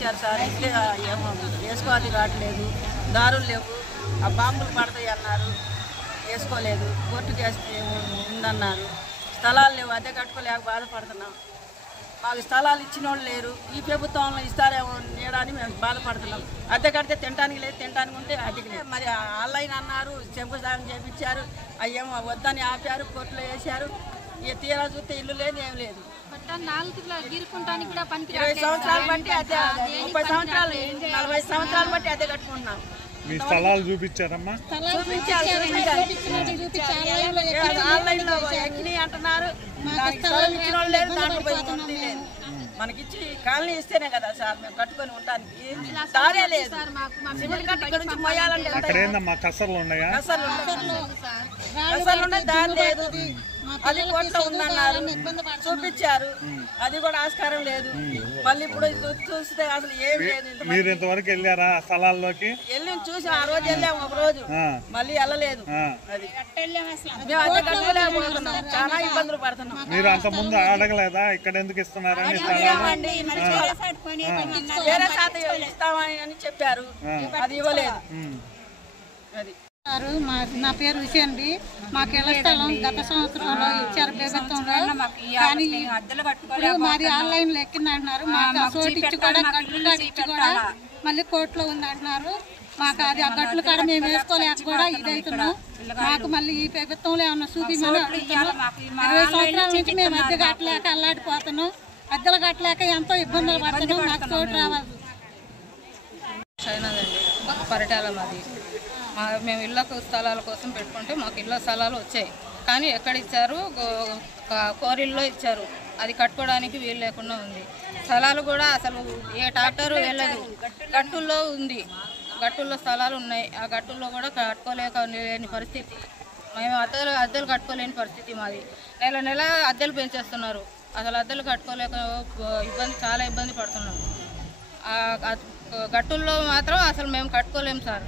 ఇచ్చారు సార్. ఇస్తే ఏమో వేసుకోవాలి రావట్లేదు, దారులు లేవు, ఆ బాంబులు పడతాయి అన్నారు, వేసుకోలేదు. కోర్టు కేసు ఉందన్నారు. స్థలాలు లేవు, అద్దె కట్టుకోలేక బాధపడుతున్నాం. మాకు స్థలాలు ఇచ్చిన వాళ్ళు లేరు. ఈ ప్రభుత్వంలో ఇస్తారేమో నేడని మేము బాధపడుతున్నాం. అద్దె కడితే తినడానికి లేదు, తినడానికి ఉంటే అద్దెకి లేదు. మరి ఆన్లైన్ అన్నారు, శంకుస్థాపన చేయించారు, అయ్యేమో వద్దని ఆపారు, కోర్టులో వేశారు. ఇక తీరా చూస్తే ఇల్లు లేదు, ఏం లేదు. 20 సంవత్సరాలు బట్టి అద్దె, 30 సంవత్సరాలు, 40 సంవత్సరాలు బట్టి అద్దె కట్టుకుంటున్నాం. మీ స్థలాలు చూపించారమ్మా? ఆన్లైన్ లో ఎక్కినాయి అంటున్నారు. లేదు, దాంట్లో పోయి లేదు. మనకిచ్చి కాలనీ ఇస్తేనే కదా సార్ మేము కట్టుకొని ఉండడానికి. దారే లేదు. సిమెంట్ కట్ట ఇక్కడ నుంచి మొయ్యాలంటే కసర్లు ఉన్నాయా? కసర్లు ఉన్నాయి, దారి లేదు. అది కోట్లో ఉందన్నారు, చూపించారు, అది కూడా ఆస్కారం లేదు. మళ్ళీ ఇప్పుడు చూస్తే అసలు ఏం లేదు. మీరు ఇంతవరకు వెళ్ళారా స్థలాల్లోకి? వెళ్ళి చూసి ఆ రోజు వెళ్ళాము, ఒక రోజు మళ్ళీ వెళ్ళలేదు. అది మేము అద్దె కట్టుకోలేకపోతున్నాం, చాలా ఇబ్బందులు పడుతున్నాం. మీరు అంత ముందు అడగలేదా ఇక్కడ ఎందుకు ఇస్తున్నారని? వేరే శాత ఇస్తామని చెప్పారు, అది ఇవ్వలేదు. అది నా పేరు విషయం అండి. మాకు ఇళ్ల స్థలం గత సంవత్సరంలో ఇచ్చారు ప్రభుత్వంలో, కానీ ఇప్పుడు మాది ఆన్లైన్ లో ఎక్కింది అంటున్నారు. మాకు చోటు ఇచ్చి కూడా గట్లు కాడ ఇచ్చి కూడా మళ్ళీ కోర్టులో ఉంది అంటున్నారు. మాకు అది ఆ గట్లు కాడ మేము వేసుకోలేక కూడా ఇదవుతున్నాం. మాకు మళ్ళీ ఈ ప్రభుత్వంలో ఏమన్నా చూపించమని అడుగుతున్నాం. 20 సంవత్సరాల నుంచి మేము అద్దె కట్టలేక అల్లాడిపోతున్నాం. అద్దెలు కట్టలేక ఎంతో ఇబ్బందులు పడుతున్నాం. మాకు చోటు రావాలి. పరిటాల మాది. మేము ఇళ్ళకు స్థలాల కోసం పెట్టుకుంటే మాకు ఇళ్ళ స్థలాలు వచ్చాయి, కానీ ఎక్కడ ఇచ్చారు? కోరిల్లో ఇచ్చారు. అది కట్టుకోవడానికి వీలు లేకుండా ఉంది. స్థలాలు కూడా అసలు ఏ ట్రాక్టరు వెళ్ళదు. గట్టుల్లో ఉంది, గట్టుల్లో స్థలాలు ఉన్నాయి. ఆ గట్టుల్లో కూడా కట్టుకోలేని పరిస్థితి. మేము అద్దెలు కట్టుకోలేని పరిస్థితి మాది. నెల నెల అద్దెలు పెంచేస్తున్నారు. అసలు అద్దెలు కట్టుకోలేక చాలా ఇబ్బంది పడుతున్నాం. గట్టుల్లో మాత్రం అసలు మేము కట్టుకోలేము సార్.